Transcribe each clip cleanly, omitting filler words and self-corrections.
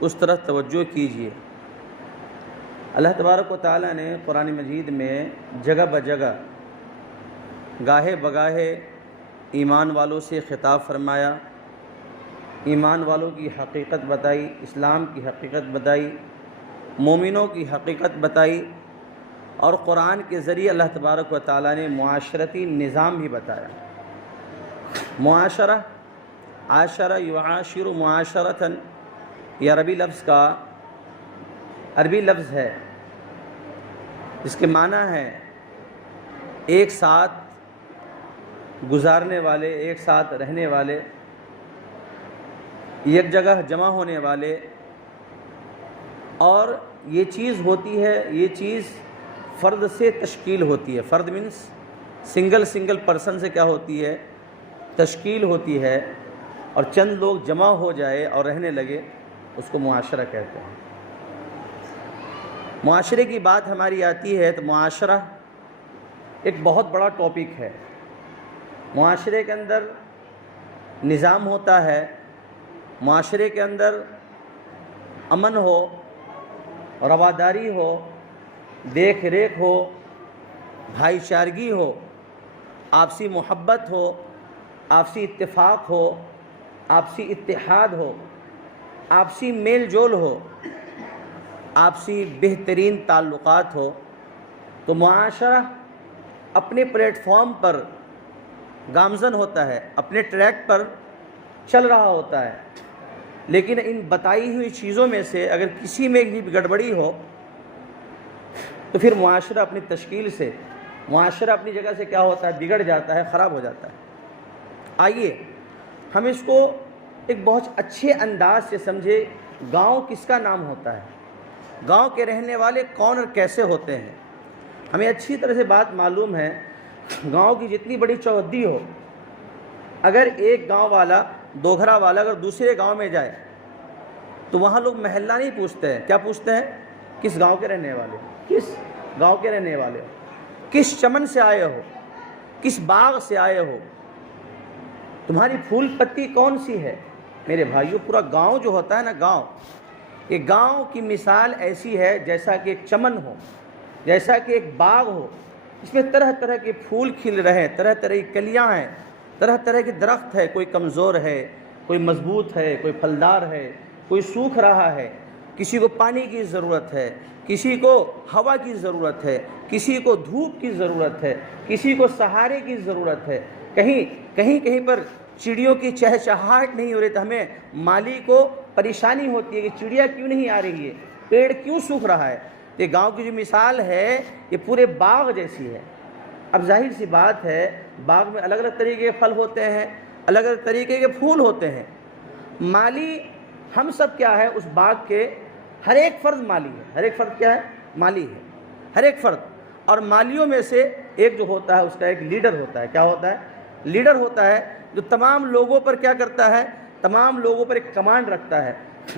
اس طرف توجہ کیجیے۔ اللہ تبارک و تعالیٰ نے قرآن مجید میں جگہ بجگہ گاہے بگاہے ایمان والوں سے خطاب فرمایا، ایمان والوں کی حقیقت بتائی، اسلام کی حقیقت بتائی، مومنوں کی حقیقت بتائی، اور قرآن کے ذریعے اللہ تبارک و تعالیٰ نے معاشرتی نظام بھی بتایا۔ معاشرہ، عاشرہ یعاشر معاشرتاً، یہ عربی لفظ ہے جس کے معنی ہے ایک ساتھ گزارنے والے، ایک ساتھ رہنے والے، ایک جگہ جمع ہونے والے۔ اور یہ چیز ہوتی ہے، یہ چیز فرد سے تشکیل ہوتی ہے۔ فرد مینس سنگل پرسن سے کیا ہوتی ہے؟ تشکیل ہوتی ہے، اور چند لوگ جمع ہو جائے اور رہنے لگے، اس کو معاشرہ کہتے ہیں۔ معاشرے کی بات ہماری آتی ہے تو معاشرہ ایک بہت بڑا ٹاپک ہے۔ معاشرے کے اندر نظام ہوتا ہے، معاشرے کے اندر امن ہو، رواداری ہو، دیکھ ریکھ ہو، بھائی چارگی ہو، آپسی محبت ہو، آپسی اتفاق ہو، آپسی اتحاد ہو، آپسی میل جول ہو، آپسی بہترین تعلقات ہو، تو معاشرہ اپنے پلیٹ فارم پر گامزن ہوتا ہے، اپنے ٹریک پر چل رہا ہوتا ہے۔ لیکن ان بتائی ہوئی چیزوں میں سے اگر کسی میں بھی گڑبڑی ہو تو پھر معاشرہ اپنی تشکیل سے، معاشرہ اپنی جگہ سے کیا ہوتا ہے؟ بگڑ جاتا ہے، خراب ہو جاتا ہے۔ آئیے ہم اس کو ایک بہت اچھے انداز سے سمجھے۔ گاؤں کس کا نام ہوتا ہے؟ گاؤں کے رہنے والے کون اور کیسے ہوتے ہیں؟ ہمیں اچھی طرح سے بات معلوم ہے، گاؤں کی جتنی بڑی چوہدی ہو، اگر ایک گاؤں والا، دوگھرا والا اگر دوسرے گاؤں میں جائے تو وہاں لوگ محلہ نہیں پوچھتے ہیں، کیا پوچھتے ہیں؟ کس گاؤں کے رہنے والے، کس گاؤں کے رہنے والے ہو، کس چمن سے آئے ہو، کس باغ سے آئے ہو، تمہاری پھول پتی کون سی ہے؟ میرے بھائیوں، پورا گاؤں جو ہوتا ہے نا، گاؤں، یہ گاؤں کی مثال ایسی ہے جیسا کہ ایک چمن ہو، جیسا کہ ایک باغ ہو، اس میں طرح طرح کے پھول کھل رہے ہیں، طرح طرح کی کلیاں ہیں، طرح طرح کے درخت ہے، کوئی کمزور ہے، کوئی مضبوط ہے، کوئی پھلدار ہے، کوئی سوکھ رہا ہے، کسی کو پانی کی ضرورت ہے، کسی کو ہوا کی ضرورت ہے، کسی کو دھوپ کی ضرورت ہے، کسی کو سہارے کی ضرورت ہے۔ کہیں پر چڑیوں کی چہچہاہٹ نہیں ہو رہی تو ہمیں مالی کو پریشانی ہوتی ہے کہ چڑیا کیوں نہیں آ رہی ہے، پیڑ کیوں سوکھ رہا ہے۔ یہ گاؤں کی جو مثال ہے یہ پورے باغ جیسی ہے۔ اب ظاہر سی بات ہے، باغ میں الگ الگ طریقے کے پھل ہوتے ہیں، الگ الگ طریقے کے پھول ہوتے ہیں۔ مالی ہم سب کیا ہے؟ اس باغ کے ہر ایک فرد مالی ہے۔ ہر ایک فرد کیا ہے؟ مالی ہے، ہر ایک فرد۔ اور مالیوں میں سے ایک جو ہوتا ہے اس کا ایک لیڈر ہوتا ہے۔ کیا ہوتا ہے؟ لیڈر ہوتا ہے، جو تمام لوگوں پر کیا کرتا ہے؟ تمام لوگوں پر ایک کمانڈ رکھتا ہے۔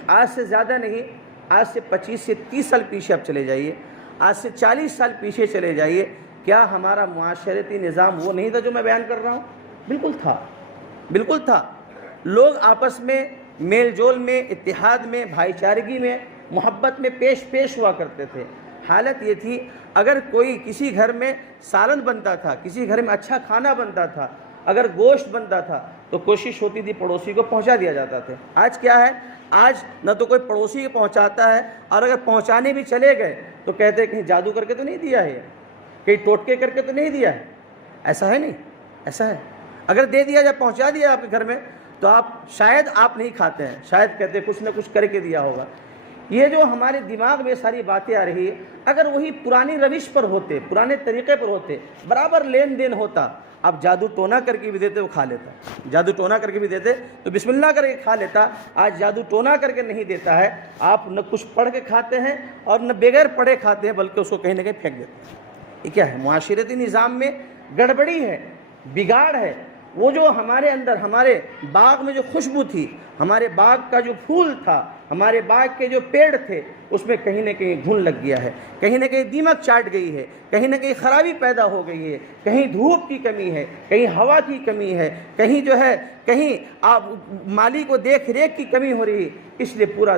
آج سے زیادہ نہیں، آج سے 25 سے 30 سال پیچھے اب چلے جائیے، آج سے 40 سال پیچھے چلے جائیے، کیا ہمارا معاشرتی نظام وہ نہیں تھا جو میں بیان کر رہا ہوں؟ بالکل تھا، بالکل تھا۔ لوگ آپس میں میل جول میں، اتحاد میں، بھائی چارگی میں، محبت میں پیش ہوا کرتے تھے۔ حالت یہ تھی، اگر کوئی کسی گھر میں سالن بنتا تھا، کسی گھر میں اچھا کھانا بنتا تھا، اگر گوشت بنتا تھا تو کوشش ہوتی تھی پڑوسی کو پہنچا دیا جاتا تھا۔ آج کیا ہے؟ آج نہ تو کوئی پڑوسی کو پہنچاتا ہے، اور اگر پہنچانے بھی چلے گئے تو کہتے ہیں کہیں جادو کر کے تو نہیں دیا ہے، کہیں ٹوٹکے کر کے تو نہیں دیا ہے۔ ایسا ہے نہیں، ایسا ہے۔ اگر دے دیا جائے، پہنچا دیا آپ کے گھر میں، تو شاید آپ نہیں کھاتے ہیں، شاید کہتے ہیں کچھ نہ کچھ کر کے دیا ہوگا۔ یہ جو ہمارے دماغ میں ساری باتیں آ رہی ہے، اگر وہی پرانی روش پر ہوتے، پرانے طریقے پر ہوتے، برابر لین دین ہوتا، آپ جادو ٹونا کر کے بھی دیتے وہ کھا لیتا، جادو ٹونا کر کے بھی دیتے تو بسم اللہ کر کے کھا لیتا۔ آج جادو ٹونا کر کے نہیں دیتا ہے، آپ نہ کچھ پڑھ کے کھاتے ہیں اور نہ بغیر پڑھے کھاتے ہیں، بلکہ اس کو کہیں نہ کہیں پھینک دیتے ہیں۔ یہ کیا ہے؟ معاشرتی نظام میں گڑبڑی ہے، بگاڑ ہے۔ وہ جو ہمارے اندر ہمارے باغ میں جو خوشبو تھی، ہمارے باغ کا جو پھول تھا، ہمارے باغ کے جو پیڑ تھے، اس میں کہیں نہ کہیں گھن لگ گیا ہے، کہیں نہ کہیں دیمک چاٹ گئی ہے، کہیں نہ کہیں خرابی پیدا ہو گئی ہے، کہیں دھوپ کی کمی ہے، کہیں ہوا کی کمی ہے، کہیں جو ہے کہیں آپ مالی کو دیکھ ریکھ کی کمی ہو رہی ہے۔ اس لیے پورا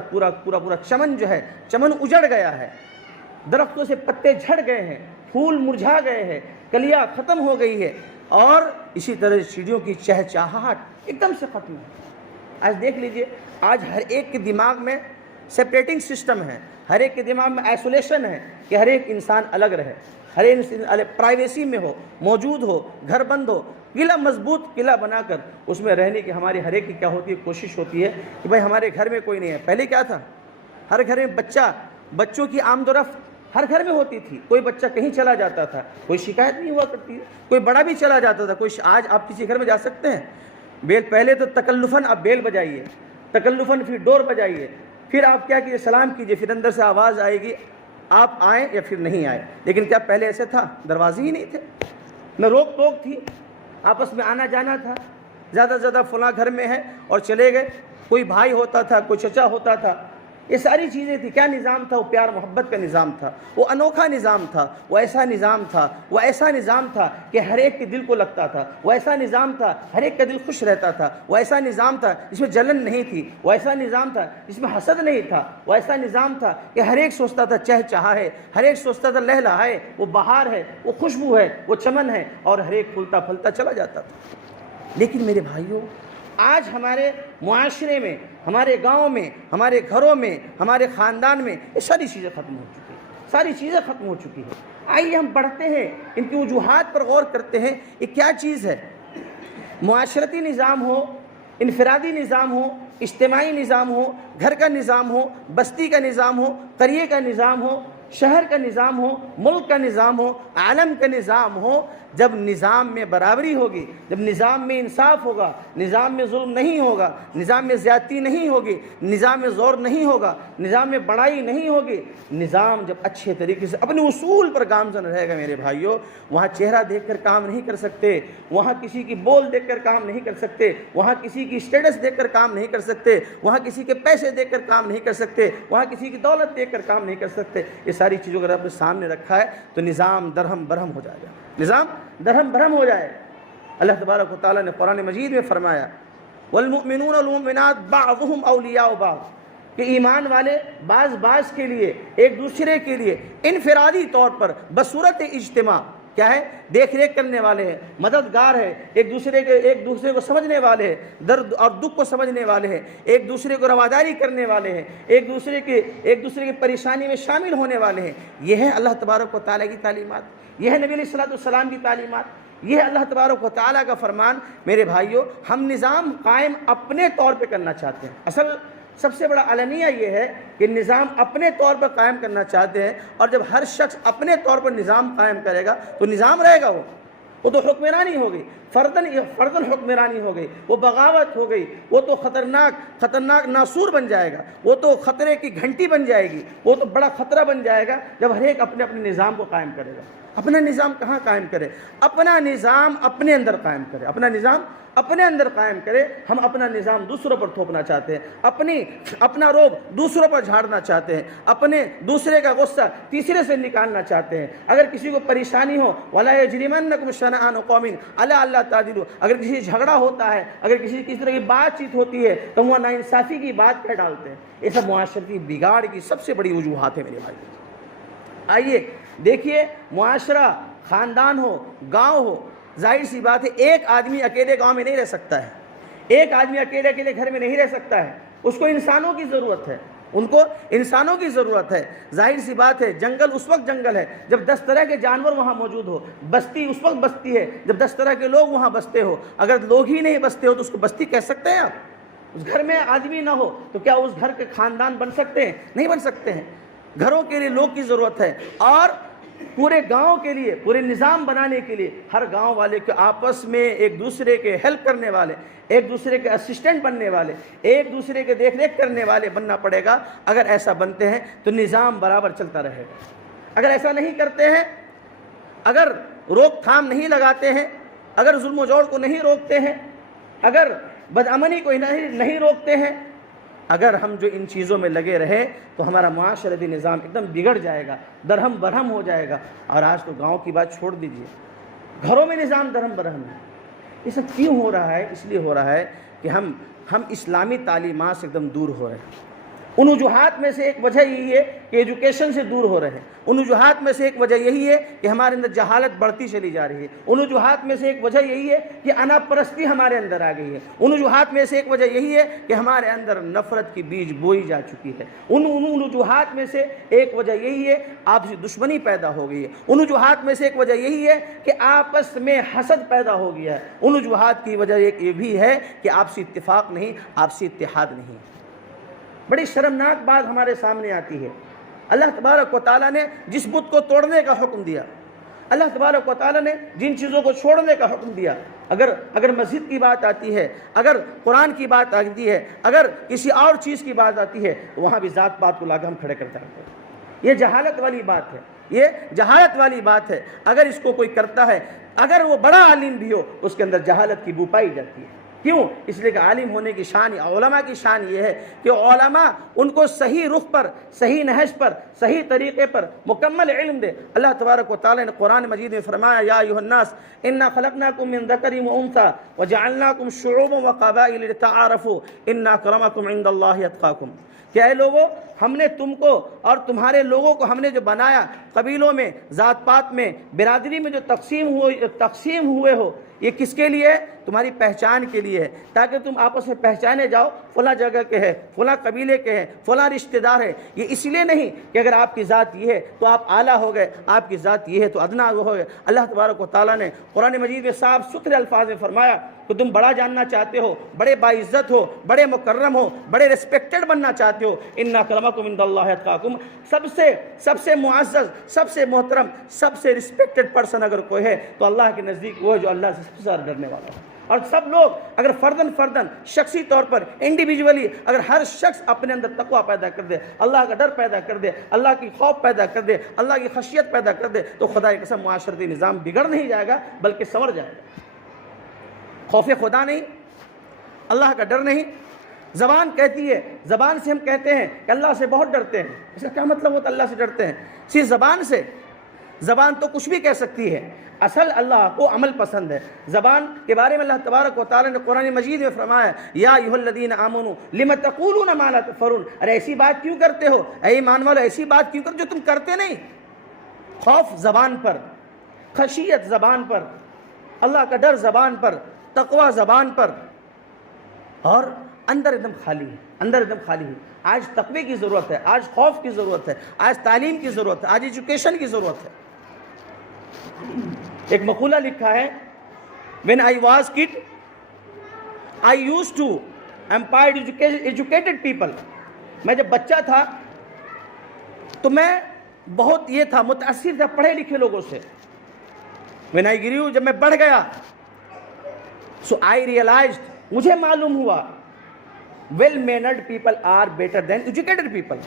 چمن جو ہے، چمن اجڑ گیا ہے، درختوں سے پتے جھڑ گئے ہیں، پھول مرجھا گئے ہیں، کلیاں ختم ہو گئی ہے، اور اسی طرح چڑیوں کی چہچہاہٹ ایک دم سے ختم ہے۔ آج دیکھ لیجئے، آج ہر ایک کے دماغ میں سپریٹنگ سسٹم ہے، ہر ایک کے دماغ میں آئسولیشن ہے کہ ہر ایک انسان الگ رہے، ہر ایک انسان پرائیویسی میں ہو، موجود ہو، گھر بند ہو، قلعہ مضبوط قلعہ بنا کر اس میں رہنے کی ہماری ہر ایک کی کیا ہوتی ہے، کوشش ہوتی ہے کہ بھائی ہمارے گھر میں کوئی نہیں ہے۔ پہلے کیا تھا، ہر گھر میں بچوں کی آمد و رفت ہر گھر میں ہوتی تھی، کوئی بچہ کہیں چلا جاتا تھا، کوئی شکایت نہیں ہوا کرتی، کوئی بڑا بھی چلا جاتا تھا، آج آپ کسی گھر میں جا سکتے ہیں، بیل پہلے تو تکلفاً آپ بیل بجائیے، تکلفاً پھر ڈور بجائیے، پھر آپ کیا کیجیے، سلام کیجیے، پھر اندر سے آواز آئے گی آپ آئیں یا پھر نہیں آئیں۔ لیکن کیا پہلے ایسے تھا؟ دروازے ہی نہیں تھے، نہ روک ٹوک تھی، آپس میں آنا جانا تھا، زیادہ سے زیادہ فلاں گھر میں ہے اور چلے گئے، کوئی بھائی ہوتا تھا، کوئی چچا ہوتا تھا، یہ ساری چیزیں تھی۔ کیا نظام تھا؟ وہ پیار محبت کا نظام تھا، وہ انوکھا نظام تھا، وہ ایسا نظام تھا، وہ ایسا نظام تھا کہ ہر ایک کے دل کو لگتا تھا، وہ ایسا نظام تھا ہر ایک کا دل خوش رہتا تھا، وہ ایسا نظام تھا جس میں جلن نہیں تھی، وہ ایسا نظام تھا جس میں حسد نہیں تھا، وہ ایسا نظام تھا کہ ہر ایک سوچتا تھا چہچہا ہے، ہر ایک سوچتا تھا لہلہا ہے، وہ بہار ہے، وہ خوشبو ہے، وہ چمن ہے، اور ہر ایک پھولتا پھلتا چلا جاتا تھا۔ لیکن میرے بھائیوں، آج ہمارے معاشرے میں، ہمارے گاؤں میں، ہمارے گھروں میں، ہمارے خاندان میں یہ ساری چیزیں ختم ہو چکی ہیں، ساری چیزیں ختم ہو چکی ہیں۔ آئیے ہم بڑھتے ہیں، ان کی وجوہات پر غور کرتے ہیں، یہ کیا چیز ہے؟ معاشرتی نظام ہو، انفرادی نظام ہو، اجتماعی نظام ہو، گھر کا نظام ہو، بستی کا نظام ہو، قریے کا نظام ہو، شہر کا نظام ہو، ملک کا نظام ہو، عالم کا نظام ہو، جب نظام میں برابری ہوگی، جب نظام میں انصاف ہوگا، نظام میں ظلم نہیں ہوگا، نظام میں زیادتی نہیں ہوگی، نظام میں زور نہیں ہوگا، نظام میں بڑائی نہیں ہوگی، نظام جب اچھے طریقے سے اپنے اصول پر گامزن رہے گا میرے بھائیوں، وہاں چہرہ دیکھ کر کام نہیں کر سکتے، وہاں کسی کی بول دیکھ کر کام نہیں کر سکتے، وہاں کسی کی اسٹیٹس دیکھ کر کام نہیں کر سکتے، وہاں کسی کے پیسے دیکھ کر کام نہیں کر سکتے، وہاں کسی کی دولت دیکھ کر کام نہیں کر سکتے۔ یہ ساری چیزوں اگر آپ نے سامنے رکھا ہے تو نظام درہم برہم ہو جائے گا، نظام درہم برہم ہو جائے۔ اللہ تبارک و تعالیٰ نے قرآن مجید میں فرمایا والمؤمنون والمؤمنات بعضهم اولیاء بعض، کہ ایمان والے بعض کے لیے، ایک دوسرے کے لیے انفرادی طور پر بصورت اجتماع کیا ہے، دیکھ ریکھ کرنے والے ہیں، مددگار ہے، ایک دوسرے کو سمجھنے والے ہیں، درد اور دکھ کو سمجھنے والے ہیں، ایک دوسرے کو رواداری کرنے والے ہیں، ایک دوسرے کی پریشانی میں شامل ہونے والے ہیں۔ یہ ہے اللہ تبارک و تعالیٰ کی تعلیمات، یہ ہے نبی علیہ الصلوۃ والسلام کی تعلیمات، یہ ہے اللہ تبارک و تعالیٰ کا فرمان۔ میرے بھائیوں، ہم نظام قائم اپنے طور پہ کرنا چاہتے ہیں، اصل سب سے بڑا علنیہ یہ ہے کہ نظام اپنے طور پر قائم کرنا چاہتے ہیں، اور جب ہر شخص اپنے طور پر نظام قائم کرے گا تو نظام رہے گا، وہ تو حکمرانی ہو گئی، فردن حکمرانی ہو گئی، وہ بغاوت ہو گئی، وہ تو خطرناک ناسور بن جائے گا، وہ تو خطرے کی گھنٹی بن جائے گی، وہ تو بڑا خطرہ بن جائے گا جب ہر ایک اپنے اپنے نظام کو قائم کرے گا۔ اپنا نظام کہاں قائم کرے؟ اپنا نظام اپنے اندر قائم کرے، اپنا نظام اپنے اندر قائم کرے۔ ہم اپنا نظام دوسروں پر تھوپنا چاہتے ہیں، اپنا روب دوسروں پر جھاڑنا چاہتے ہیں، اپنے دوسرے کا غصہ تیسرے سے نکالنا چاہتے ہیں۔ اگر کسی کو پریشانی ہو وَلَا يَجْرِمَنَّكُمْ شَنَآنُ قَوْمٍ عَلَىٰ أَلَّا تَعْدِلُوا، اگر کسی جھگڑا ہوتا ہے، اگر کسی طرح کی بات چیت ہوتی ہے تو وہ ناانصافی کی بات کہہ ڈالتے ہیں۔ یہ سب معاشرتی بگاڑ کی سب سے بڑی وجوہات ہیں میرے بھائی۔ آئیے دیکھیے، معاشرہ، خاندان ہو، گاؤں ہو، ظاہر سی بات ہے ایک آدمی اکیلے گاؤں میں نہیں رہ سکتا ہے، ایک آدمی اکیلے گھر میں نہیں رہ سکتا ہے، اس کو انسانوں کی ضرورت ہے، ان کو انسانوں کی ضرورت ہے۔ ظاہر سی بات ہے جنگل اس وقت جنگل ہے جب 10 طرح کے جانور وہاں موجود ہو، بستی اس وقت بستی ہے جب 10 طرح کے لوگ وہاں بستے ہو۔ اگر لوگ ہی نہیں بستے ہو تو اس کو بستی کہہ سکتے ہیں آپ؟ اس گھر میں آدمی نہ ہو تو کیا اس گھر کے خاندان بن سکتے ہیں؟ نہیں بن سکتے ہیں۔ گھروں کے لیے لوگ کی ضرورت ہے، اور پورے گاؤں کے لیے، پورے نظام بنانے کے لیے ہر گاؤں والے کے آپس میں ایک دوسرے کے ہیلپ کرنے والے، ایک دوسرے کے اسسٹنٹ بننے والے، ایک دوسرے کے دیکھ ریکھ کرنے والے بننا پڑے گا۔ اگر ایسا بنتے ہیں تو نظام برابر چلتا رہے گا۔ اگر ایسا نہیں کرتے ہیں، اگر روک تھام نہیں لگاتے ہیں اگر ظلم و جور کو نہیں روکتے ہیں، اگر بدامنی کو نہیں روکتے ہیں، اگر ہم جو ان چیزوں میں لگے رہے تو ہمارا معاشرتی نظام ایک دم بگڑ جائے گا، درہم برہم ہو جائے گا۔ اور آج تو گاؤں کی بات چھوڑ دیجئے، گھروں میں نظام درہم برہم ہے۔ یہ سب کیوں ہو رہا ہے؟ اس لیے ہو رہا ہے کہ ہم اسلامی تعلیمات سے ایک دم دور ہو رہے ہیں۔ ان وجوہات میں سے ایک وجہ یہی ہے کہ ایجوکیشن سے دور ہو رہے ہیں۔ ان وجوہات میں سے ایک وجہ یہی ہے کہ ہمارے اندر جہالت بڑھتی چلی جا رہی ہے۔ ان وجوہات میں سے ایک وجہ یہی ہے کہ انا پرستی ہمارے اندر آ گئی ہے۔ ان وجوہات میں سے ایک وجہ یہی ہے کہ ہمارے اندر نفرت کی بیج بوئی جا چکی ہے۔ ان وجوہات میں سے ایک وجہ یہی ہے آپسی دشمنی پیدا ہو گئی ہے۔ ان وجوہات میں سے ایک وجہ یہی ہے کہ آپس میں حسد پیدا ہو گیا ہے۔ ان وجوہات کی وجہ ایک یہ بھی ہے کہ آپسی اتفاق نہیں، آپسی اتحاد نہیں۔ بڑی شرمناک بات ہمارے سامنے آتی ہے۔ اللہ تبارک و تعالیٰ نے جس بت کو توڑنے کا حکم دیا، اللہ تبارک و تعالیٰ نے جن چیزوں کو چھوڑنے کا حکم دیا، اگر مسجد کی بات آتی ہے، اگر قرآن کی بات آتی ہے، اگر کسی اور چیز کی بات آتی ہے، وہاں بھی ذات پات کو لا کے ہم کھڑے کرتے ہیں۔ یہ جہالت والی بات ہے، یہ جہالت والی بات ہے۔ اگر اس کو کوئی کرتا ہے، اگر وہ بڑا عالم بھی ہو، اس کے اندر جہالت کی بو پائی جاتی ہے۔ کیوں؟ اس لیے کہ عالم ہونے کی شان، علماء کی شان یہ ہے کہ علماء ان کو صحیح رخ پر، صحیح نہج پر، صحیح طریقے پر مکمل علم دے۔ اللہ تبارک و تعالی نے قرآن مجید میں فرمایا، یا ایھا الناس انا خلقناکم من ذکر و انثی وجعلناکم شعوبا وقبائل لتعارفوا ان اکرمکم عند اللہ اتقاکم، کہ اے لوگوں، ہم نے تم کو اور تمہارے لوگوں کو ہم نے جو بنایا، قبیلوں میں، ذات پات میں، برادری میں جو تقسیم ہوئے ہو، یہ کس کے لیے ہے؟ تمہاری پہچان کے لیے ہے، تاکہ تم آپس میں پہچانے جاؤ، فلاں جگہ کے ہے، فلاں قبیلے کے ہیں، فلاں رشتہ دار ہے۔ یہ اس لیے نہیں کہ اگر آپ کی ذات یہ ہے تو آپ اعلیٰ ہو گئے، آپ کی ذات یہ ہے تو ادنا ہو گئے۔ اللہ تبارک و تعالیٰ نے قرآن مجید میں صاف ستھرے الفاظ میں فرمایا کہ تم بڑا جاننا چاہتے ہو، بڑے باعزت ہو، بڑے مکرم ہو، بڑے ریسپیکٹڈ بننا چاہتے ہو، ان اکرمکم عند اللہ اتقاکم، سب سے معزز، سب سے محترم، سب سے ریسپیکٹڈ پرسن اگر کوئی ہے تو اللہ کے نزدیک وہ ہے جو اللہ سے سب سے زیادہ ڈرنے والا ہے۔ اور سب لوگ اگر فرداً شخصی طور پر انڈیویجولی اگر ہر شخص اپنے اندر تقوی پیدا کر دے، اللہ کا ڈر پیدا کر دے، اللہ کی خوف پیدا کر دے، اللہ کی خشیت پیدا کر دے، تو خدا کی قسم معاشرتی نظام بگڑ نہیں جائے گا بلکہ سنور جائے گا۔ خوف خدا نہیں، اللہ کا ڈر نہیں۔ زبان کہتی ہے، زبان سے ہم کہتے ہیں کہ اللہ سے بہت ڈرتے ہیں، اس کا کیا مطلب ہوتا ہے اللہ سے ڈرتے ہیں؟ صرف زبان سے؟ زبان تو کچھ بھی کہہ سکتی ہے، اصل اللہ کو عمل پسند ہے۔ زبان کے بارے میں اللہ تبارک و تعالی نے قرآن مجید میں فرمایا، یا ایھا الذین آمنوا لم تقولون ما لا تفعلون، ارے ایسی بات کیوں کرتے ہو، اے ایمان والو ایسی بات کیوں کرتے جو تم کرتے نہیں۔ خوف زبان پر، خشیت زبان پر، اللہ کا ڈر زبان پر، تقوی زبان پر، اور اندر ایک دم خالی ہے، اندر ایک دم خالی ہے۔ آج تقوی کی ضرورت ہے، آج خوف کی ضرورت ہے، آج تعلیم کی ضرورت ہے، آج ایجوکیشن کی ضرورت ہے۔ ایک مقولہ لکھا ہے، when I was kid I used to employ educated people، میں جب بچہ تھا تو میں بہت یہ تھا، متاثر تھا پڑھے لکھے لوگوں سے۔ when I grew، جب میں بڑھ گیا، so I realized، مجھے معلوم ہوا well mannered people are better than educated people،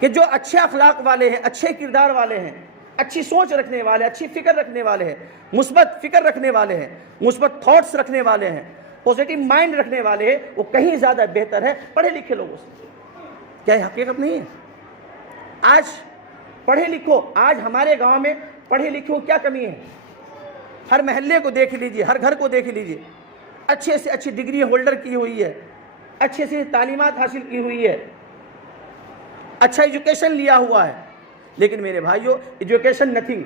کہ جو اچھے اخلاق والے ہیں، اچھے کردار والے ہیں، اچھی سوچ رکھنے والے، اچھی فکر رکھنے والے ہیں، مثبت فکر رکھنے والے ہیں، مثبت تھاٹس رکھنے والے ہیں، پازیٹیو مائنڈ رکھنے والے ہیں، وہ کہیں زیادہ بہتر ہے پڑھے لکھے لوگوں سے۔ کیا یہ حقیقت نہیں ہے؟ آج پڑھے لکھو، آج ہمارے گاؤں میں پڑھے لکھے کیا کمی ہے؟ ہر محلے کو دیکھ لیجئے، ہر گھر کو دیکھ لیجئے، اچھے سے اچھی ڈگری ہولڈر کی ہوئی ہے، اچھے سے تعلیمات حاصل کی ہوئی ہے، اچھا ایجوکیشن لیا ہوا ہے، لیکن میرے بھائیوں ایجوکیشن نتھنگ،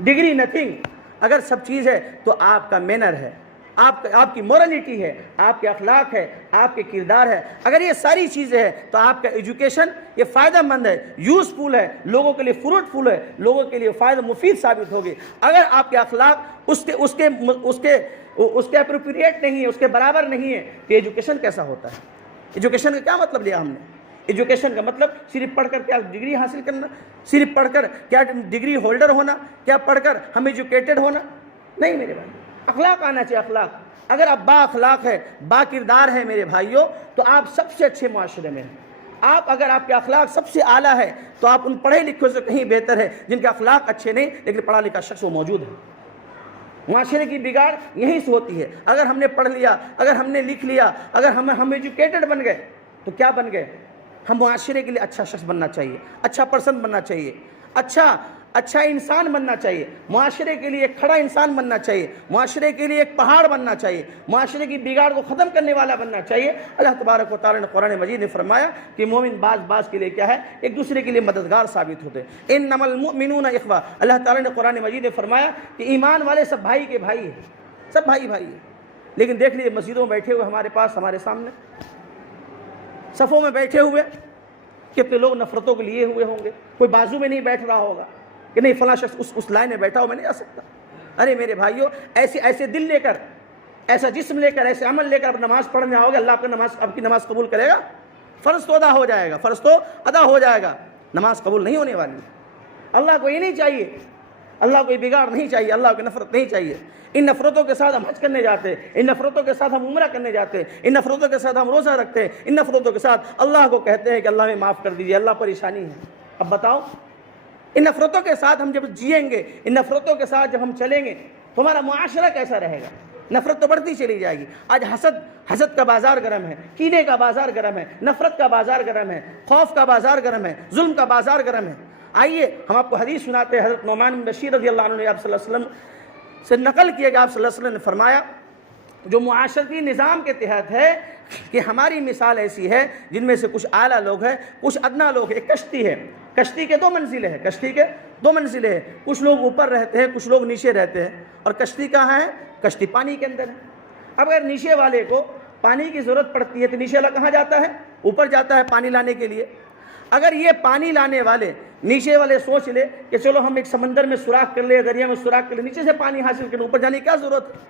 ڈگری نتھنگ۔ اگر سب چیز ہے تو آپ کا مینر ہے، آپ کی مورلٹی ہے، آپ کے اخلاق ہے، آپ کے کردار ہے۔ اگر یہ ساری چیزیں ہیں تو آپ کا ایجوکیشن یہ فائدہ مند ہے، یوزفل ہے، لوگوں کے لیے فروٹفل ہے، لوگوں کے لیے فائدہ مفید ثابت ہوگی۔ اگر آپ کے اخلاق اس کے اپروپریٹ نہیں ہے، اس کے برابر نہیں ہے، تو ایجوکیشن کیسا ہوتا ہے؟ ایجوکیشن کا کیا مطلب لیا ہم نے؟ ایجوکیشن کا مطلب صرف پڑھ کر کیا ڈگری حاصل کرنا، صرف پڑھ کر کیا ڈگری ہولڈر ہونا، کیا پڑھ کر ہم ایجوکیٹڈ ہونا؟ نہیں میرے بھائی، اخلاق آنا چاہیے، اخلاق۔ اگر آپ با اخلاق ہے، با کردار ہے میرے بھائیوں، تو آپ سب سے اچھے معاشرے میں ہیں۔ اگر آپ کے اخلاق سب سے اعلیٰ ہے تو آپ ان پڑھے لکھوں سے کہیں بہتر ہے جن کے اخلاق اچھے نہیں لیکن پڑھا لکھا شخص وہ موجود ہے۔ معاشرے کی بگاڑ یہیں سے ہوتی ہے. اگر ہم نے پڑھ لیا, اگر ہم نے لکھ لیا, اگر ہم ایجوکیٹڈ بن گئے تو کیا بن گئے؟ ہم معاشرے کے لیے اچھا شخص بننا چاہیے, اچھا پرسن بننا چاہیے, اچھا انسان بننا چاہیے, معاشرے کے لیے ایک کھڑا انسان بننا چاہیے, معاشرے کے لیے ایک پہاڑ بننا چاہیے, معاشرے کی بگاڑ کو ختم کرنے والا بننا چاہیے. اللہ تبارک و تعالیٰ نے قرآن مجید نے فرمایا کہ مومن بعض کے لیے کیا ہے, ایک دوسرے کے لیے مددگار ثابت ہوتے ہیں. انما المؤمنون اخوہ, اللہ تعالیٰ نے قرآن مجید نے فرمایا کہ ایمان والے سب بھائی کے بھائی ہیں, سب بھائی ہیں. لیکن دیکھ لیجیے مسجدوں میں بیٹھے ہوئے ہمارے پاس, ہمارے سامنے صفوں میں بیٹھے ہوئے کتنے لوگ نفرتوں کے لیے ہوئے ہوں گے. کوئی بازو میں نہیں بیٹھ رہا ہوگا کہ نہیں فلاں شخص اس لائن میں بیٹھا ہو, میں نہیں آ سکتا. ارے میرے بھائیوں, ایسے دل لے کر, ایسا جسم لے کر, ایسے عمل لے کر اب نماز پڑھنے آؤ گے, اللہ آپ کی نماز قبول کرے گا؟ فرض تو ادا ہو جائے گا, فرض تو ادا ہو جائے گا, نماز قبول نہیں ہونے والی. اللہ کو یہ نہیں چاہیے, اللہ کو یہ بگاڑ نہیں چاہیے, اللہ کو نفرت نہیں چاہیے. ان نفرتوں کے ساتھ ہم حج کرنے جاتے ہیں, ان نفرتوں کے ساتھ ہم عمرہ کرنے جاتے ہیں, ان نفرتوں کے ساتھ ہم روزہ رکھتے ہیں, ان نفرتوں کے ساتھ اللہ کو کہتے ہیں کہ اللہ ہمیں معاف کر دیجیے, اللہ پریشانی ہے. اب بتاؤ, ان نفرتوں کے ساتھ ہم جب جئیں گے, ان نفرتوں کے ساتھ جب ہم چلیں گے تو ہمارا معاشرہ کیسا رہے گا؟ نفرت تو بڑھتی چلی جائے گی. آج حسد کا بازار گرم ہے, کینے کا بازار گرم ہے, نفرت کا بازار گرم ہے, خوف کا بازار گرم ہے, ظلم کا بازار گرم ہے. آئیے ہم آپ کو حدیث سناتے ہیں. حضرت نعمان بن بشیر رضی اللہ عنہ نے آپ صلی اللہ علیہ وسلم سے نقل کیا کہ آپ صلی اللہ علیہ وسلم نے فرمایا جو معاشرتی نظام کے تحت ہے کہ ہماری مثال ایسی ہے جن میں سے کچھ اعلیٰ لوگ ہیں, کچھ ادنا لوگ ہیں. ایک کشتی ہے, کشتی کے 2 منزلیں ہیں, کشتی کے 2 منزلیں ہیں. کچھ لوگ اوپر رہتے ہیں, کچھ لوگ نیچے رہتے ہیں. اور کشتی کہاں ہے؟ کشتی پانی کے اندر ہے. اب اگر نیچے والے کو پانی کی ضرورت پڑتی ہے تو نیچے والا کہاں جاتا ہے؟ اوپر جاتا ہے پانی لانے کے لیے. اگر یہ پانی لانے والے نیچے والے سوچ لے کہ چلو ہم ایک سمندر میں سوراخ کر لے, دریا میں سوراخ کر لے, نیچے سے پانی حاصل کریں, اوپر جانے کی کیا ضرورت ہے؟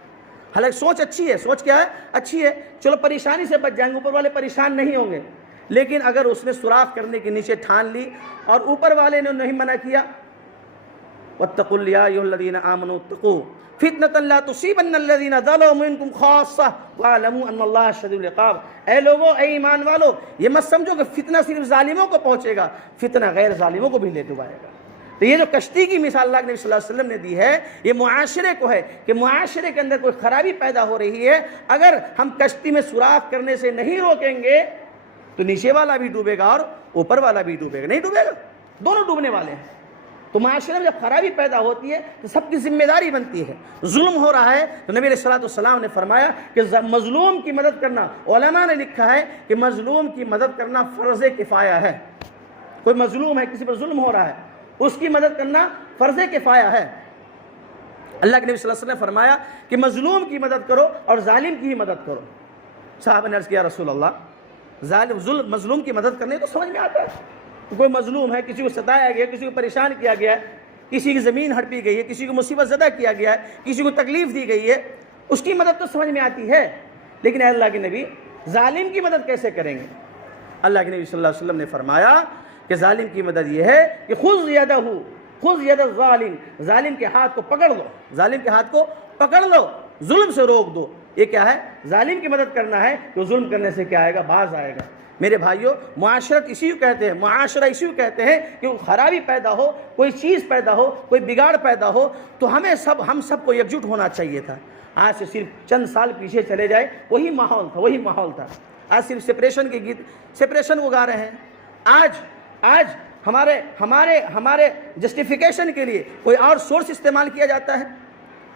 حالانکہ سوچ اچھی ہے, سوچ کیا ہے؟ اچھی ہے, چلو پریشانی سے بچ جائیں گے, اوپر والے پریشان نہیں ہوں گے. لیکن اگر اس نے سوراخ کرنے کے نیچے ٹھان لی اور اوپر والے نے نہیں منع کیا, واتقوا یا ایھا الذین آمنوا اتقوا فتنة لا تصیبن الذین ظلموا منکم خاصہ واعلموا ان اللہ شدید العقاب. اے لوگو, اے ایمان والو, یہ مت سمجھو کہ فتنہ صرف ظالموں کو پہنچے گا, فتنہ غیر ظالموں کو بھی لے ڈبائے گا. تو یہ جو کشتی کی مثال اللہ کے نبی صلی اللہ علیہ وسلم نے دی ہے, یہ معاشرے کو ہے کہ معاشرے کے اندر کوئی خرابی پیدا ہو رہی ہے, اگر ہم کشتی میں سوراخ کرنے سے نہیں روکیں گے تو نیچے والا بھی ڈوبے گا اور اوپر والا بھی ڈوبے گا. نہیں ڈوبے گا, دونوں ڈوبنے والے ہیں. تو معاشرے میں جب خرابی پیدا ہوتی ہے تو سب کی ذمہ داری بنتی ہے. ظلم ہو رہا ہے تو نبی علیہ الصلوۃ والسلام نے فرمایا کہ مظلوم کی مدد کرنا, علماء نے لکھا ہے کہ مظلوم کی مدد کرنا فرض کفایہ ہے. کوئی مظلوم ہے, کسی پر ظلم ہو رہا ہے, اس کی مدد کرنا فرض کفایہ ہے. اللہ کے نبی صلی اللہ علیہ وسلم نے فرمایا کہ مظلوم کی مدد کرو اور ظالم کی ہی مدد کرو. صحابہ نے عرض کیا رسول اللہ, مظلوم کی مدد کرنے تو سمجھ میں آتا ہے, کوئی مظلوم ہے, کسی کو ستایا گیا, کسی کو پریشان کیا گیا ہے, کسی کی زمین ہڑپی گئی ہے, کسی کو مصیبت زدہ کیا گیا ہے, کسی کو تکلیف دی گئی ہے, اس کی مدد تو سمجھ میں آتی ہے. لیکن اے اللہ کے نبی, ظالم کی مدد کیسے کریں گے؟ اللہ کے نبی صلی اللہ علیہ وسلم نے فرمایا کہ ظالم کی مدد یہ ہے کہ خذ ید الظالم, ظالم کے ہاتھ کو پکڑ لو, ظالم کے ہاتھ کو پکڑ لو, ظلم سے روک دو. یہ کیا ہے؟ ظالم کی مدد کرنا ہے. تو ظلم کرنے سے کیا آئے گا؟ باز آئے گا. میرے بھائیوں, معاشرت اسی کو کہتے ہیں, معاشرہ اسی کو کہتے ہیں کہ خرابی پیدا ہو, کوئی چیز پیدا ہو, کوئی بگاڑ پیدا ہو تو ہم سب کو یکجٹ ہونا چاہیے تھا. آج سے صرف چند سال پیچھے چلے جائے وہی ماحول تھا. آج صرف سپریشن کے گیت, سپریشن کو گا رہے ہیں. آج ہمارے جسٹیفیکیشن کے لیے کوئی اور سورس استعمال کیا جاتا ہے.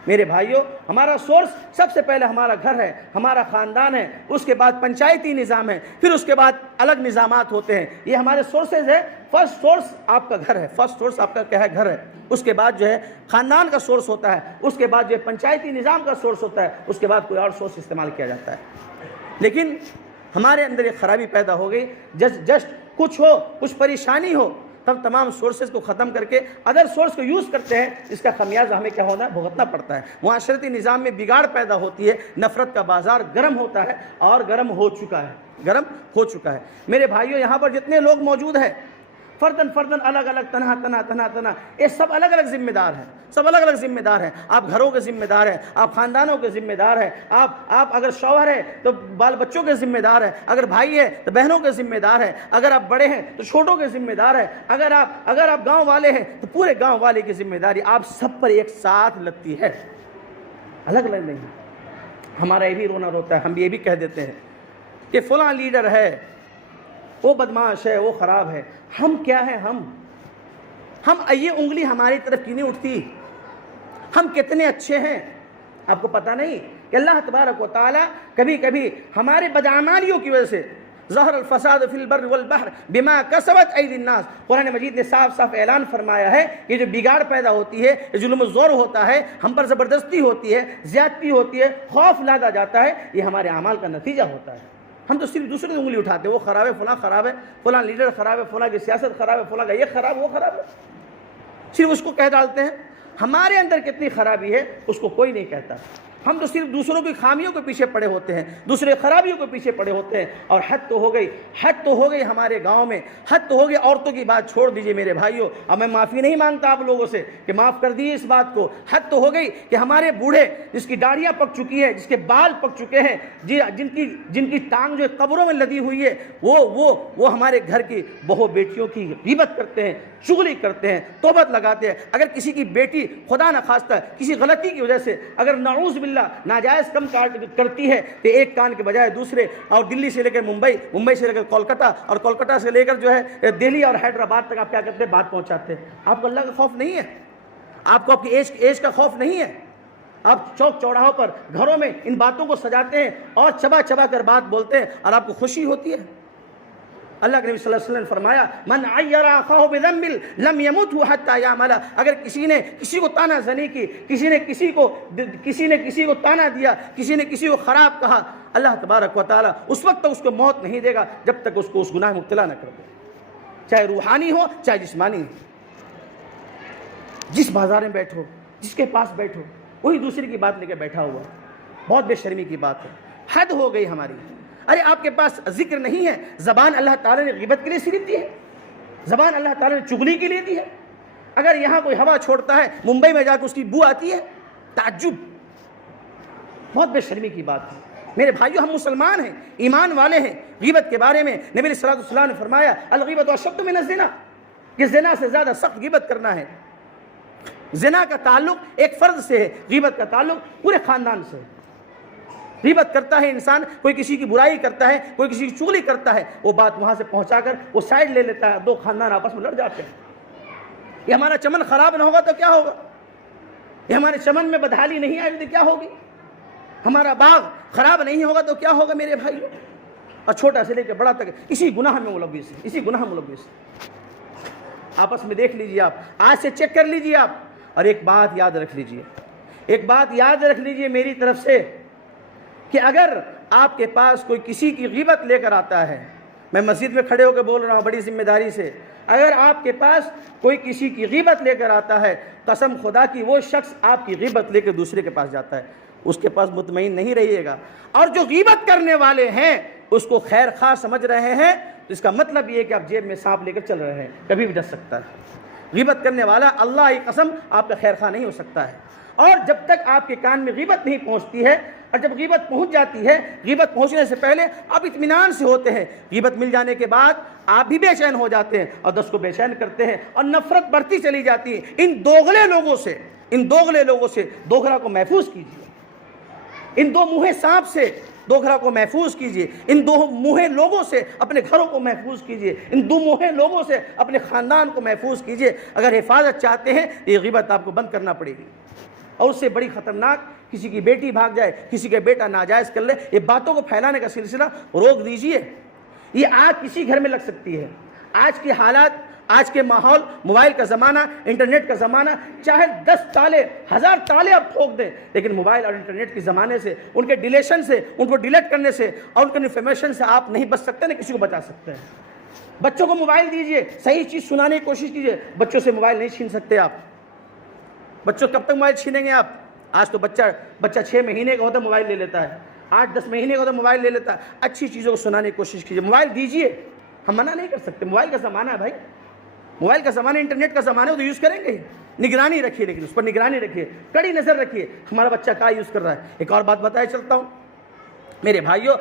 میرے بھائیوں, ہمارا سورس سب سے پہلے ہمارا گھر ہے, ہمارا خاندان ہے, اس کے بعد پنچایتی نظام ہے, پھر اس کے بعد الگ نظامات ہوتے ہیں. یہ ہمارے سورسز ہے. فرسٹ سورس آپ کا گھر ہے, فرسٹ سورس آپ کا کیا ہے؟ گھر ہے. اس کے بعد جو ہے خاندان کا سورس ہوتا ہے, اس کے بعد جو ہے پنچایتی نظام کا سورس ہوتا ہے, اس کے بعد کوئی اور سورس استعمال کیا جاتا ہے. لیکن ہمارے اندر ایک خرابی پیدا ہو گئی, جسٹ کچھ پریشانی ہو تب تمام سورسز کو ختم کر کے ادر سورس کو یوز کرتے ہیں. اس کا خمیازہ ہمیں کیا ہونا ہے؟ بھگتنا پڑتا ہے. معاشرتی نظام میں بگاڑ پیدا ہوتی ہے, نفرت کا بازار گرم ہوتا ہے اور گرم ہو چکا ہے. میرے بھائیوں, یہاں پر جتنے لوگ موجود ہیں فردن الگ الگ تنہا یہ سب الگ الگ ذمہ دار ہیں. آپ گھروں کے ذمہ دار ہیں, آپ خاندانوں کے ذمہ دار ہیں, آپ اگر شوہر ہے تو بال بچوں کے ذمہ دار ہیں, اگر بھائی ہے تو بہنوں کے ذمہ دار ہیں, اگر آپ بڑے ہیں تو چھوٹوں کے ذمہ دار ہیں, اگر آپ گاؤں والے ہیں تو پورے گاؤں والے کی ذمہ داری آپ سب پر ایک ساتھ لگتی ہے. الگ الگ نہیں. ہمارا یہ بھی رونا روتا ہے, ہم یہ بھی کہہ دیتے ہیں کہ فلاں لیڈر ہے, وہ بدماش ہے, وہ خراب ہے. ہم کیا ہیں؟ ہم یہ انگلی ہماری طرف کیوں نہیں اٹھتی؟ ہم کتنے اچھے ہیں. آپ کو پتہ نہیں کہ اللہ تبارک و تعالیٰ کبھی کبھی ہمارے بدعمالیوں کی وجہ سے ظہر الفساد فی البر والبحر بما کسبت ایدی الناس, قرآن مجید نے صاف صاف اعلان فرمایا ہے کہ جو بگاڑ پیدا ہوتی ہے, یہ ظلم و زور ہوتا ہے, ہم پر زبردستی ہوتی ہے, زیادتی ہوتی ہے, خوف لادا جاتا ہے, یہ ہمارے اعمال کا نتیجہ ہوتا ہے. ہم تو صرف دوسرے کی انگلی اٹھاتے ہیں, وہ خراب ہے, فلاں خراب ہے, فلاں لیڈر خراب ہے, فلاں کی سیاست خراب ہے, فلاں کا یہ خراب, وہ خراب ہے, صرف اس کو کہہ ڈالتے ہیں. ہمارے اندر کتنی خرابی ہے اس کو کوئی نہیں کہتا. ہم تو صرف دوسروں کی خامیوں کے پیچھے پڑے ہوتے ہیں, دوسرے خرابیوں کے پیچھے پڑے ہوتے ہیں. اور حد تو ہو گئی ہمارے گاؤں میں, حد تو ہو گئی. عورتوں کی بات چھوڑ دیجئے میرے بھائیوں, اب میں معافی نہیں مانگتا آپ لوگوں سے کہ معاف کر دیجیے اس بات کو. حد تو ہو گئی کہ ہمارے بوڑھے جس کی داڑیاں پک چکی ہے, جس کے بال پک چکے ہیں, جن کی ٹانگ جو قبروں میں لدی ہوئی ہے, وہ ہمارے گھر کی بہو بیٹیوں کی غیبت کرتے ہیں, چغلی کرتے ہیں, توبت لگاتے ہیں. اگر کسی کی بیٹی خدا نخواستہ کسی غلطی کی وجہ سے اگر نعوذ باللہ ناجائز کم کرتی ہے تو ایک کان کے بجائے دوسرے, اور دلی سے لے کر ممبئی, ممبئی سے لے کر کولکتہ, اور کولکتہ سے لے کر جو ہے دہلی اور حیدرآباد تک آپ کیا کرتے ہیں؟ بات پہنچاتے ہیں. آپ کو اللہ کا خوف نہیں ہے؟ آپ کو آپ کی ایج کا خوف نہیں ہے؟ آپ چوک چوراہوں پر گھروں میں ان باتوں کو سجاتے ہیں اور چبا چبا کر بات بولتے ہیں, اور آپ کو خوشی ہوتی ہے. اللہ کے نبی صلی اللہ علیہ وسلم نے فرمایا من عیر اخاہ بذنب لم یمت حتی یعمل. اگر کسی نے کسی کو طعنہ زنی کی, کسی نے کسی کو طعنہ دیا, کسی نے کسی کو خراب کہا, اللہ تبارک و تعالیٰ اس وقت تک اس کو موت نہیں دے گا جب تک اس کو اس گناہ میں مبتلا نہ کر دے, چاہے روحانی ہو چاہے جسمانی ہو. جس بازار میں بیٹھو, جس کے پاس بیٹھو, وہی دوسرے کی بات لے کے بیٹھا ہوا. بہت بے شرمی کی بات ہے, حد ہو گئی ہماری. ارے آپ کے پاس ذکر نہیں ہے, زبان اللہ تعالیٰ نے غیبت کے لیے صرف دی ہے, زبان اللہ تعالیٰ نے چغلی کے لیے دی ہے. اگر یہاں کوئی ہوا چھوڑتا ہے, ممبئی میں جا کے اس کی بو آتی ہے, تعجب. بہت بے شرمی کی بات ہے میرے بھائیو. ہم مسلمان ہیں, ایمان والے ہیں. غیبت کے بارے میں نبی صلی اللہ علیہ وسلم نے فرمایا الغیبت اشد من الزنا, کہ زنا سے زیادہ سخت غیبت کرنا ہے. زنا کا تعلق ایک فرد سے ہے, غیبت کا تعلق پورے خاندان سے ہے. غیبت کرتا ہے انسان, کوئی کسی کی برائی کرتا ہے, کوئی کسی کی چغلی کرتا ہے, وہ بات وہاں سے پہنچا کر وہ سائڈ لے لیتا ہے, دو خاندان آپس میں لڑ جاتے ہیں. یہ ہمارا چمن خراب نہ ہوگا تو کیا ہوگا؟ یہ ہمارے چمن میں بدحالی نہیں آئے تو کیا ہوگی؟ ہمارا باغ خراب نہیں ہوگا تو کیا ہوگا میرے بھائیوں؟ اور چھوٹا سے لے کے بڑا تک اسی گناہ میں ملوث ہے, اسی گناہ ملوث ہے. آپس میں دیکھ لیجئے, آپ آج سے چیک کر لیجئے آپ. اور ایک بات یاد رکھ لیجئے, ایک بات یاد رکھ لیجئے میری طرف سے, کہ اگر آپ کے پاس کوئی کسی کی غیبت لے کر آتا ہے, میں مسجد میں کھڑے ہو کے بول رہا ہوں بڑی ذمہ داری سے, اگر آپ کے پاس کوئی کسی کی غیبت لے کر آتا ہے, قسم خدا کی وہ شخص آپ کی غیبت لے کے دوسرے کے پاس جاتا ہے, اس کے پاس مطمئن نہیں رہیے گا. اور جو غیبت کرنے والے ہیں اس کو خیر خواہ سمجھ رہے ہیں, تو اس کا مطلب یہ ہے کہ آپ جیب میں سانپ لے کر چل رہے ہیں, کبھی بھی ڈس سکتا ہے. غیبت کرنے والا اللہ کی قسم آپ کا خیر خواہ نہیں ہو سکتا ہے. اور جب تک آپ کے کان میں غیبت نہیں پہنچتی ہے, اور جب غیبت پہنچ جاتی ہے, غیبت پہنچنے سے پہلے آپ اطمینان سے ہوتے ہیں, غیبت مل جانے کے بعد آپ بھی بے چین ہو جاتے ہیں اور 10 کو بے چین کرتے ہیں, اور نفرت بڑھتی چلی جاتی ہے. ان دوغلے لوگوں سے دوغرا کو محفوظ کیجیے. ان دو منہے سانپ سے دوغرا کو محفوظ کیجیے. ان دو منہے لوگوں سے اپنے گھروں کو محفوظ کیجیے. ان دو منہے لوگوں سے اپنے خاندان کو محفوظ کیجیے. اگر حفاظت چاہتے ہیں یہ غیبت آپ کو بند کرنا پڑے گی. اور اس سے بڑی خطرناک, کسی کی بیٹی بھاگ جائے, کسی کے بیٹا ناجائز کر لے, یہ باتوں کو پھیلانے کا سلسلہ روک دیجئے. یہ آگ کسی گھر میں لگ سکتی ہے. آج کی حالات, آج کے ماحول, موبائل کا زمانہ, انٹرنیٹ کا زمانہ, چاہے 10 تالے 1000 تالے آپ ٹھوک دیں, لیکن موبائل اور انٹرنیٹ کے زمانے سے, ان کے ڈیلیشن سے, ان کو ڈیلیٹ کرنے سے اور ان کے انفارمیشن سے آپ نہیں بچ سکتے, نہ کسی کو بچا سکتے ہیں. بچوں کو موبائل دیجئے, صحیح چیز سنانے کی کوشش کیجئے. بچوں سے موبائل نہیں چھین سکتے آپ. بچوں کب تک موبائل چھینیں گے آپ؟ آج تو بچہ 6 مہینے کا ہوتا ہے موبائل لے لیتا ہے, 8-10 مہینے کا ہوتا ہے موبائل لے لیتا ہے. اچھی چیزوں کو سنانے کی کوشش کیجیے. موبائل دیجیے, ہم منع نہیں کر سکتے. موبائل کا زمانہ ہے بھائی, موبائل کا زمانہ, انٹرنیٹ کا زمانہ ہے, تو یوز کریں گے. نگرانی رکھیے, لیکن اس پر نگرانی رکھیے, کڑی نظر رکھیے ہمارا بچہ کیا یوز کر رہا ہے. ایک اور بات بتائے چلتا ہوں میرے بھائیوں,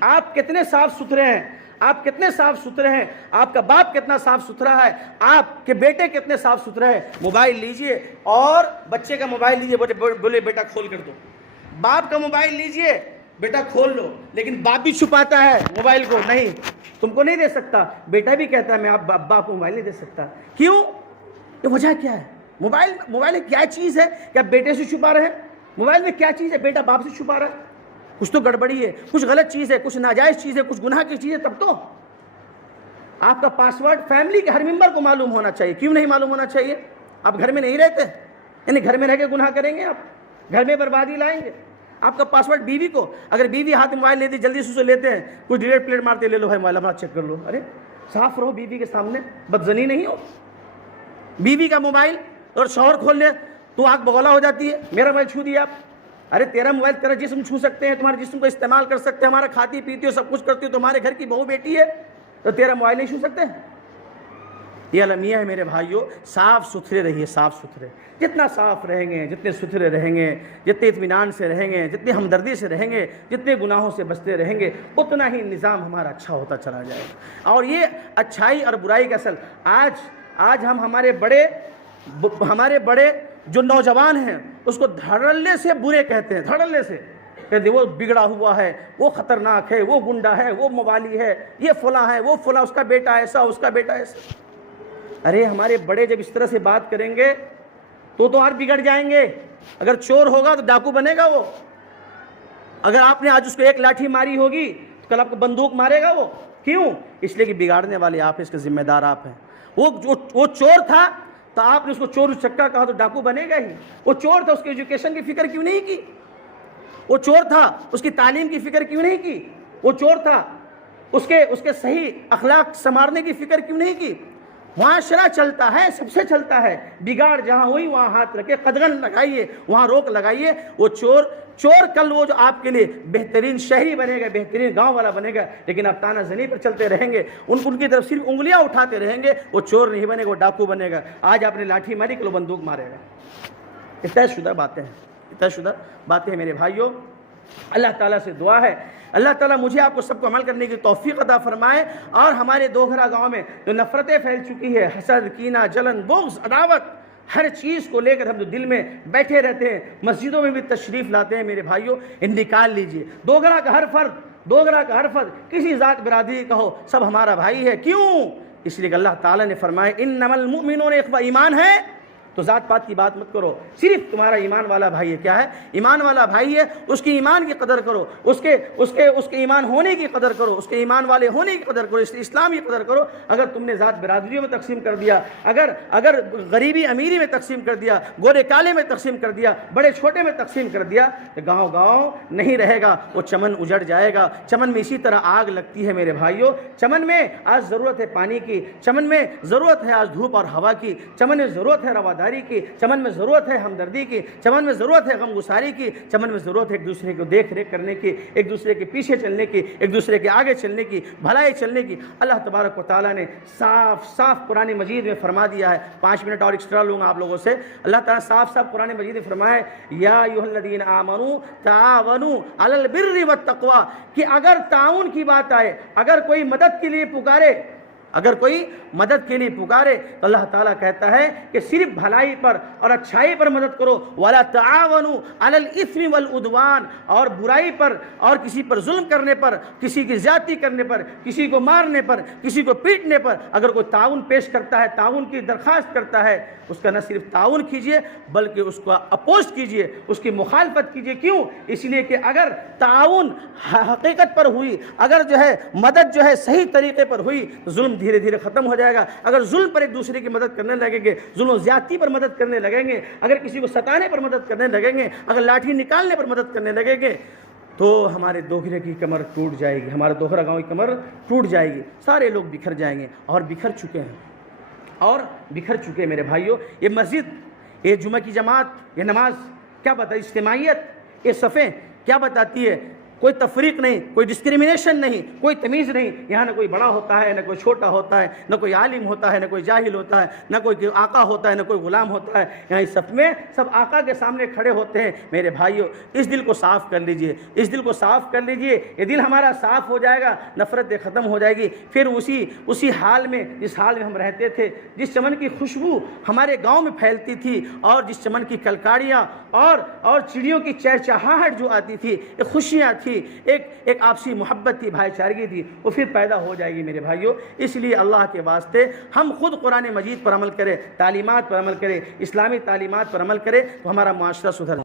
آپ کتنے صاف ستھرے ہیں, آپ کتنے صاف ستھرے ہیں, آپ کا باپ کتنا صاف ستھرا ہے, آپ کے بیٹے کتنے صاف ستھرے ہیں. موبائل لیجئے اور بچے کا موبائل لیجئے, بولے بیٹا کھول کر دو, باپ کا موبائل لیجئے بیٹا کھول لو، لیکن باپ بھی چھپاتا ہے موبائل کو، نہیں تم کو نہیں دے سکتا، بیٹا بھی کہتا ہے میں باپ کو موبائل نہیں دے سکتا. کیوں؟ یہ وجہ کیا ہے؟ موبائل کیا چیز ہے کہ آپ بیٹے سے چھپا رہے ہیں؟ موبائل میں کیا چیز ہے بیٹا باپ سے چھپا رہا ہے؟ کچھ تو گڑبڑی ہے، کچھ غلط چیز ہے، کچھ ناجائز چیز ہے، کچھ گناہ کی چیز ہے. تب تو آپ کا پاسورڈ فیملی کے ہر ممبر کو معلوم ہونا چاہیے. کیوں نہیں معلوم ہونا چاہیے؟ آپ گھر میں نہیں رہتے، یعنی گھر میں رہ کے گناہ کریں گے، آپ گھر میں بربادی لائیں گے. آپ کا پاسورڈ بیوی کو، اگر بیوی ہاتھ میں موبائل لیتی جلدی سے اسے لیتے ہیں، کوئی ڈیلیٹ پلیٹ مارتے لے لو بھائی موبائل ہمارا چیک کر لو. ارے صاف رہو بیوی کے سامنے، بدزنی نہیں ہو. بیوی کا موبائل اور شوہر کھول لے تو آنکھ بگولا ہو جاتی ہے، میرا موبائل چھو دیا آپ. ارے تیرا موبائل تیرا جسم چھو سکتے ہیں، تمہارے جسم کو استعمال کر سکتے ہیں، ہمارا کھاتی پیتی ہو سب کچھ کرتی ہو، تمہارے گھر کی بہو بیٹی ہے تو تیرا موبائل نہیں چھو سکتے. یہ المیہ ہے میرے بھائیوں. صاف ستھرے رہیے، صاف ستھرے. جتنا صاف رہیں گے، جتنے ستھرے رہیں گے، جتنے اطمینان سے رہیں گے، جتنے ہمدردی سے رہیں گے، جتنے گناہوں سے بچتے رہیں گے، اتنا ہی نظام ہمارا اچھا ہوتا چلا جائے گا. اور یہ اچھائی اور برائی کا اصل آج ہم ہمارے بڑے جو نوجوان ہیں اس کو دھڑلے سے برے کہتے ہیں، دھڑلے سے کہتے ہیں وہ بگڑا ہوا ہے، وہ خطرناک ہے، وہ گنڈا ہے، وہ موالی ہے، یہ فلاں ہے، وہ فلاں، اس کا بیٹا ایسا، اس کا بیٹا ایسا. ارے ہمارے بڑے جب اس طرح سے بات کریں گے تو اور بگڑ جائیں گے. اگر چور ہوگا تو ڈاکو بنے گا وہ. اگر آپ نے آج اس کو ایک لاٹھی ماری ہوگی تو کل آپ کو بندوق مارے گا وہ. کیوں؟ اس لیے کہ بگاڑنے والے آپ ہیں، اس کے ذمہ دار آپ ہیں. وہ چور تھا تو آپ نے اس کو چور چکا کہا تو ڈاکو بنے گا ہی. وہ چور تھا، اس کی ایجوکیشن کی فکر کیوں نہیں کی؟ وہ چور تھا، اس کی تعلیم کی فکر کیوں نہیں کی؟ وہ چور تھا، اس کے صحیح اخلاق سنوارنے کی فکر کیوں نہیں کی؟ معاشرہ چلتا ہے، سب سے چلتا ہے. بگاڑ جہاں ہوئی وہاں ہاتھ رکھے، قدغن لگائیے، وہاں روک لگائیے. وہ چور کل وہ جو آپ کے لیے بہترین شہری بنے گا، بہترین گاؤں والا بنے گا، لیکن آپ تانا زنی پر چلتے رہیں گے، ان کی طرف صرف انگلیاں اٹھاتے رہیں گے. وہ چور نہیں بنے گا، وہ ڈاکو بنے گا. آج آپ نے لاٹھی ماری، کل بندوق مارے گا. یہ طے شدہ باتیں ہیں میرے بھائیوں. اللہ تعالیٰ سے دعا ہے اللہ تعالیٰ مجھے آپ کو سب کو عمل کرنے کی توفیق عطا فرمائے. اور ہمارے دوگھرا گاؤں میں جو نفرتیں پھیل چکی ہے، حسد، کینہ، جلن، بغض، عداوت، ہر چیز کو لے کر ہم جو دل میں بیٹھے رہتے ہیں، مسجدوں میں بھی تشریف لاتے ہیں میرے بھائیوں، ان نکال لیجئے. دوگھرا کا ہر فرد کسی ذات برادری کا ہو، سب ہمارا بھائی ہے. کیوں؟ اس لیے کہ اللہ تعالیٰ نے فرمایا انما المؤمنون اخوہ. ایمان ہے تو ذات پات کی بات مت کرو، صرف تمہارا ایمان والا بھائی ہے. کیا ہے؟ ایمان والا بھائی ہے. اس کی ایمان کی قدر کرو، اس کے ایمان ہونے کی قدر کرو، اس کے ایمان والے ہونے کی قدر کرو، اسلام کی قدر کرو. اگر تم نے ذات برادریوں میں تقسیم کر دیا، اگر غریبی امیری میں تقسیم کر دیا، گورے کالے میں تقسیم کر دیا، بڑے چھوٹے میں تقسیم کر دیا، تو گاؤں نہیں رہے گا، وہ چمن اجڑ جائے گا. چمن میں اسی طرح آگ لگتی ہے میرے بھائیوں. چمن میں آج ضرورت ہے پانی کی، چمن میں ضرورت ہے آج دھوپ اور ہوا کی، چمن میں ضرورت ہے رواداری کی، چمن میں ضرورت ہے ہمدردی کی، چمن میں ضرورت ہے غم گساری کی، چمن میں ضرورت ہے ایک دوسرے کو دیکھ ریکھ کرنے کی، ایک دوسرے کے پیچھے چلنے کی، ایک دوسرے کے آگے چلنے کی، بھلائی چلنے کی. اللہ تبارک و تعالیٰ نے صاف قرآن مجید میں فرما دیا ہے. 5 منٹ اور ایکسٹرا لوں گا آپ لوگوں سے. اللہ تعالیٰ صاف قرآن مجید میں فرمایا ہے یا ایھا الذین آمنوا تعاونوا علی البر والتقوی، کہ اگر تعاون کی بات آئے، اگر کوئی مدد کے لیے پکارے تو اللہ تعالیٰ کہتا ہے کہ صرف بھلائی پر اور اچھائی پر مدد کرو. وَلَا تَعَاوَنُوا عَلَى الْإِثْمِ وَالْعُدْوَانِ، اور برائی پر اور کسی پر ظلم کرنے پر، کسی کی زیادتی کرنے پر، کسی کو مارنے پر، کسی کو پیٹنے پر اگر کوئی تعاون پیش کرتا ہے، تعاون کی درخواست کرتا ہے، اس کا نہ صرف تعاون کیجئے بلکہ اس کو اپوز کیجئے، اس کی مخالفت کیجئے. کیوں؟ اس لیے کہ اگر تعاون حقیقت پر ہوئی، اگر مدد صحیح طریقے پر ہوئی تو ظلم دھیرے دھیرے ختم ہو جائے گا. اگر ظلم پر ایک دوسرے کی مدد کرنے لگیں گے، ظلم و زیادتی پر مدد کرنے لگیں گے، اگر کسی کو ستانے پر مدد کرنے لگیں گے، اگر لاٹھی نکالنے پر مدد کرنے لگیں گے، تو ہمارے دوگھرے کی کمر ٹوٹ جائے گی، ہمارے دوگھرا گاؤں کی کمر ٹوٹ جائے گی. سارے لوگ بکھر جائیں گے اور بکھر چکے میرے بھائیوں. یہ مسجد، یہ جمعہ کی جماعت، یہ نماز کیا بتا، اجتماعیت، یہ صفیں کیا بتاتی ہے؟ کوئی تفریق نہیں، کوئی ڈسکریمنیشن نہیں، کوئی تمیز نہیں. یہاں نہ کوئی بڑا ہوتا ہے، نہ کوئی چھوٹا ہوتا ہے، نہ کوئی عالم ہوتا ہے، نہ کوئی جاہل ہوتا ہے، نہ کوئی آقا ہوتا ہے، نہ کوئی غلام ہوتا ہے. یہاں اس صف میں سب آقا کے سامنے کھڑے ہوتے ہیں. میرے بھائیوں، اس دل کو صاف کر لیجئے، اس دل کو صاف کر لیجئے. یہ دل ہمارا صاف ہو جائے گا، نفرتیں ختم ہو جائے گی. پھر اسی حال میں، جس حال میں ہم رہتے تھے، جس چمن کی خوشبو ہمارے گاؤں میں پھیلتی تھی، اور جس چمن کی کلکاریاں اور چڑیوں کی چہچہاہٹ جو آتی تھی، ایک خوشیاں تھی، ایک آپسی محبت تھی، بھائی چارگی تھی، وہ پھر پیدا ہو جائے گی میرے بھائیوں. اس لیے اللہ کے واسطے ہم خود قرآن مجید پر عمل کریں، تعلیمات پر عمل کریں، اسلامی تعلیمات پر عمل کریں، تو ہمارا معاشرہ سدھر